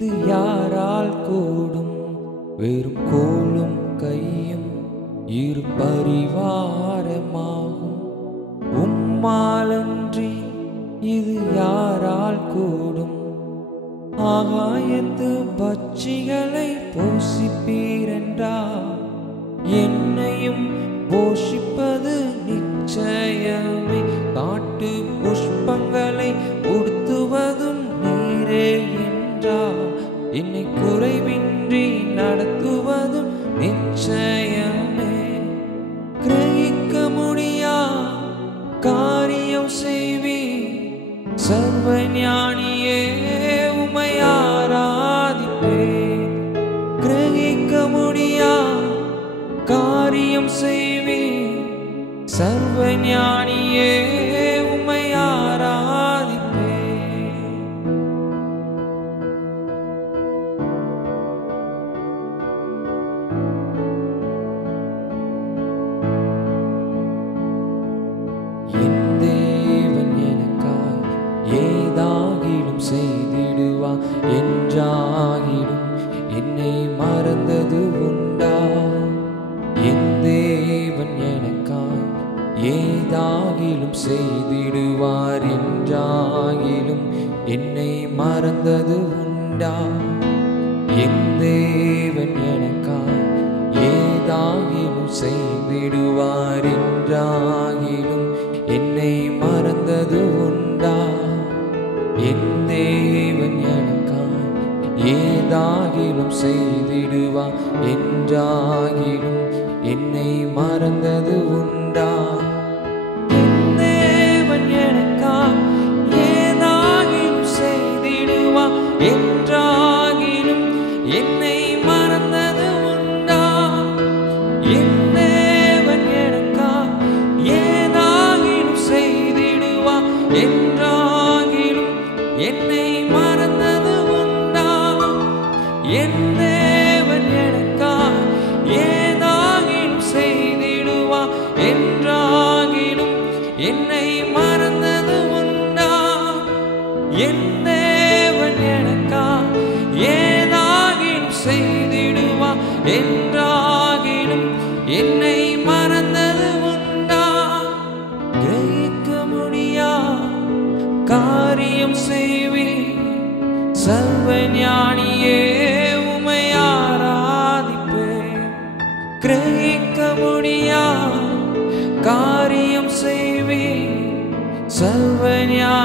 இது யாரால் கூடும்? வெறும் கோலும் கையும் இரு பரிவாரமாகும். உம்மாலன்றி இது யாரால் கூடும்? ஆகாயத்து பட்சிகளை போஷிப்பீரென்றா என்னையும் போஷிப்பது நிச்சயமே. காட்டு புஷ்பங்களை உடுத்துவதும் நீரே என்றா என்னை குறைவின்றி நடத்துவதும் நிச்சயமே. கிரகிக்க முடியா காரியம் செய்வி சர்வ ஞானியே உம்மை ஆராதிப்பேன். கிரகிக்க முடியா காரியம் செய்வி சர்வ ஞானியே உம்மை ஆராதிப்பேன். என் தேவன் எனக்காய் ஏதாகிலும் செய்திடுவா என்றாகிலும் என்னை மறந்தது உண்டா? என் தேவன் எனக்காய் ஏதாகிலும் செய்திடுவார் என்றாகிலும் என்னை மறந்தது உண்டா? என் தேவன் எனக்காய் ஏதாகிலும் செய்திடுவார் என்றாகிலும் என்னை மறந்தது உண்டா? என் தேவன் எனக்காய் ஏதாகிலும் செய்திடுவார் என்றாகிலும் என்னை மறந்தது உண்டா? என் தேவன் எனக்காய் ஏதாகிலும் செய்திடுவார் என்றாகிலும் என்னை மறந்தது உண்டா? என் தேவன் எனக்காய் ஏதாகிலும் செய்திடுவார் என்றாகிலும் என்னை மறந்தது உண்டா? என் தேவன் எனக்காய் ஏதாகிலும் செய்திடுவார் என்றாகிலும் என்னை மறந்தது உண்டா? என் தேவன் எனக்காய் ஏதாகிலும் செய்திடுவார் என்றாகிலும் என்னை மறந்தது உண்டா? கிரகிக்க முடியா காரியம் செய்வி சர்வ ஞானியே உம்மை ஆராதிப்பேன். கிரகிக்க முடியா காரியம் செய்வி சர்வ ஞானியே